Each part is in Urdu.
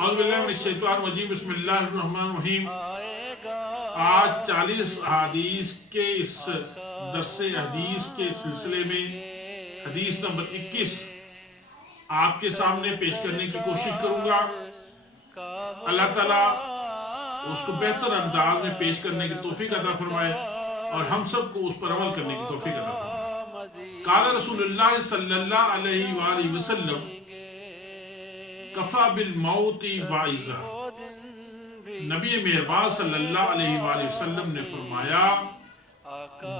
اعوذ باللہ من الشیطان الرجیم بسم اللہ الرحمن الرحیم۔ آج 40 احادیث کے اس درس حدیث کے سلسلے میں حدیث نمبر 21 آپ کے سامنے پیش کرنے کی کوشش کروں گا۔ اللہ تعالیٰ اس کو بہتر انداز میں پیش کرنے کی توفیق عطا فرمائے اور ہم سب کو اس پر عمل کرنے کی توفیق عطا فرمائے۔ قال رسول اللہ صلی اللہ علیہ وآلہ وسلم کفا بالموت واعظا، نبی مہربان صلی اللہ علیہ وآلہ وسلم نے فرمایا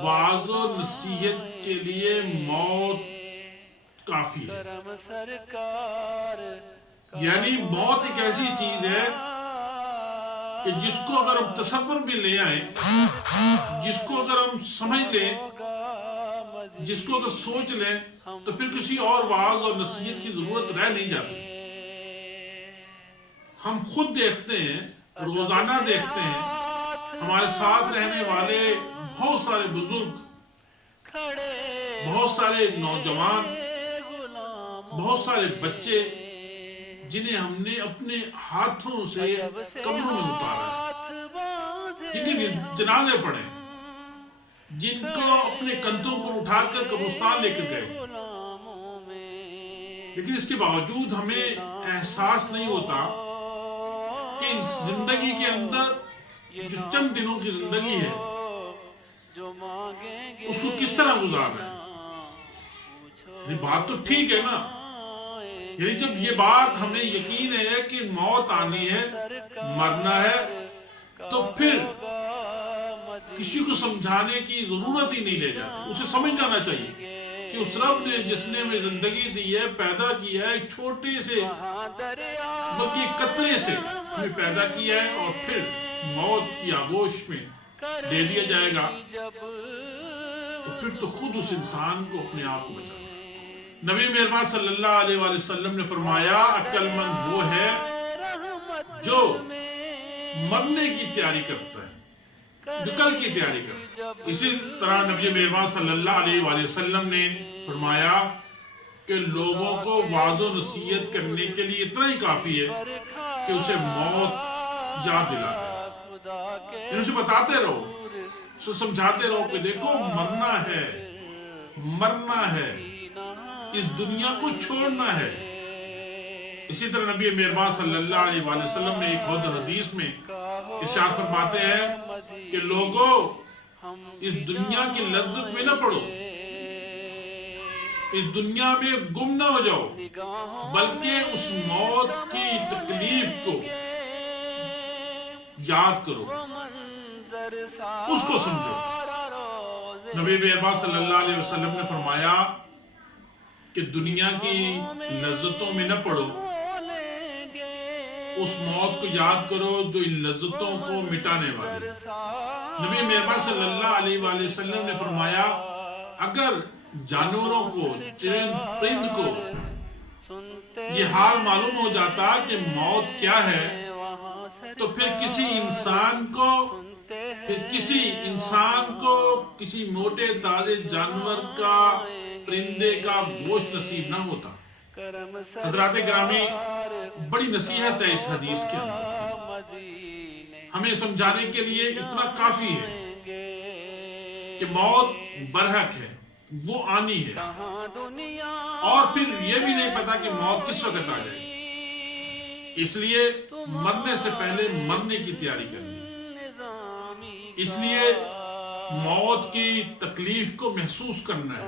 واعظ و نصیحت کے لیے موت کافی ہے۔ یعنی موت ایک ایسی چیز ہے کہ جس کو اگر ہم تصور میں لے آئیں، جس کو اگر ہم سمجھ لیں، جس کو اگر سوچ لیں تو پھر کسی اور واعظ اور نصیحت کی ضرورت رہ نہیں جاتی۔ ہم خود دیکھتے ہیں، روزانہ دیکھتے ہیں، ہمارے ساتھ رہنے والے بہت سارے بزرگ، بہت سارے نوجوان، بہت سارے بچے جنہیں ہم نے اپنے ہاتھوں سے قبروں میں اتارا، جن کے جنازے پڑے، جن کو اپنے کندھوں پر اٹھا کر قبرستان لے کر گئے، لیکن اس کے باوجود ہمیں احساس نہیں ہوتا کہ زندگی کے اندر جو چند دنوں کی زندگی ہے اس کو کس طرح گزارنا ہے۔ یہ بات تو ٹھیک ہے نا، یعنی جب یہ بات ہمیں یقین ہے کہ موت آنی ہے، مرنا ہے، تو پھر کسی کو سمجھانے کی ضرورت ہی نہیں رہ جاتی۔ اسے سمجھ جانا چاہیے کہ اس رب نے جس نے ہمیں زندگی دی ہے، پیدا کیا ہے، ایک چھوٹے سے بلکہ قطرے سے ہمیں پیدا کیا ہے اور پھر موت کی آغوش میں دے دیا جائے گا، تو پھر تو خود اس انسان کو اپنے آپ کو بچانا۔ نبی مہربان صلی اللہ علیہ وآلہ وسلم نے فرمایا عقل مند وہ ہے جو مرنے کی تیاری کرتا ہے، جو کل کی تیاری کرتا ہے۔ اسی طرح نبی مہربان صلی اللہ علیہ وآلہ وسلم نے فرمایا کہ لوگوں کو واعظ و نصیحت کرنے کے لیے اتنا ہی کافی ہے کہ اسے موت یاد دلا دے، اسے بتاتے رہو، اسے سمجھاتے رہو کہ دیکھو مرنا ہے، مرنا ہے، اس دنیا کو چھوڑنا ہے۔ اسی طرح نبی مہربان صلی اللہ علیہ وآلہ وسلم نے ایک اور حدیث میں ارشاد فرماتے ہیں کہ لوگوں اس دنیا کی لذت میں نہ پڑو، اس دنیا میں گم نہ ہو جاؤ، بلکہ اس موت کی تکلیف کو یاد کرو، اس کو سمجھو۔ نبی مہربان صلی اللہ علیہ وسلم نے فرمایا کہ دنیا کی لذتوں میں نہ پڑو، اس موت کو یاد کرو جو ان لذتوں کو مٹانے والی۔ نبی مہربان صلی اللہ علیہ وآلہ وسلم نے فرمایا اگر جانوروں کو، چرند پرند کو یہ حال معلوم ہو جاتا کہ موت کیا ہے، تو پھر کسی انسان کو کسی موٹے تازے جانور کا، پرندے کا گوشت نصیب نہ ہوتا۔ حضرات گرامی، بڑی نصیحت ہے اس حدیث کے اندر، ہمیں سمجھانے کے لیے اتنا کافی ہے کہ موت برحق ہے، وہ آنی ہے، اور پھر یہ بھی نہیں پتا کہ موت کس وقت آ جائے، اس لیے مرنے سے پہلے مرنے کی تیاری کرنی، اس لیے موت کی تکلیف کو محسوس کرنا ہے۔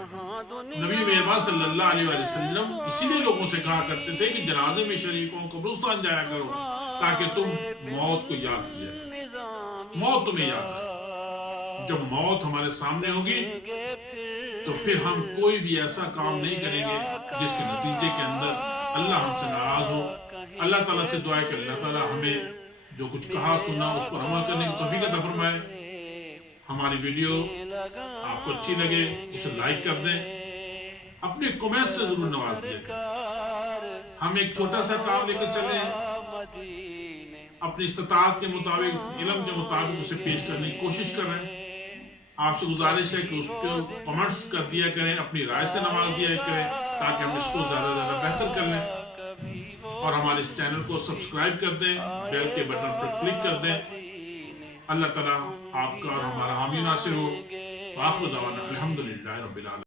نبی مہربان صلی اللہ علیہ وآلہ وسلم اسی لیے لوگوں سے کہا کرتے تھے کہ جنازے میں شریک ہو، قبرستان جایا کرو تاکہ تم موت کو یاد کیا، موت تمہیں یاد آئے۔ جب موت ہمارے سامنے ہوگی تو پھر ہم کوئی بھی ایسا کام نہیں کریں گے جس کے نتیجے کے اندر اللہ ہم سے ناراض ہو۔ اللہ تعالیٰ سے دعا ہے کہ اللہ تعالیٰ ہمیں جو کچھ کہا سنا اس پر عمل کرنے کی توفیق عطا فرمائے۔ ہماری ویڈیو آپ کو اچھی لگے اسے لائک کر دیں، اپنے کمنٹ سے ضرور نواز دیں۔ ہم ایک چھوٹا سا کام لے کر چلیں، اپنی استطاعت کے مطابق، علم کے مطابق اسے پیش کرنے کی کوشش کر رہے ہیں۔ آپ سے گزارش ہے کہ اس کو کمنٹس کر دیا کریں، اپنی رائے سے نواز دیا کریں تاکہ ہم اس کو زیادہ بہتر کر لیں۔ اور ہمارے اس چینل کو سبسکرائب کر دیں، بیل کے بٹن پر کلک کر دیں۔ اللہ تعالیٰ آپ کا اور ہمارا حامی ناصر ہو۔ وآخر دعوانا الحمدللہ رب العالمین۔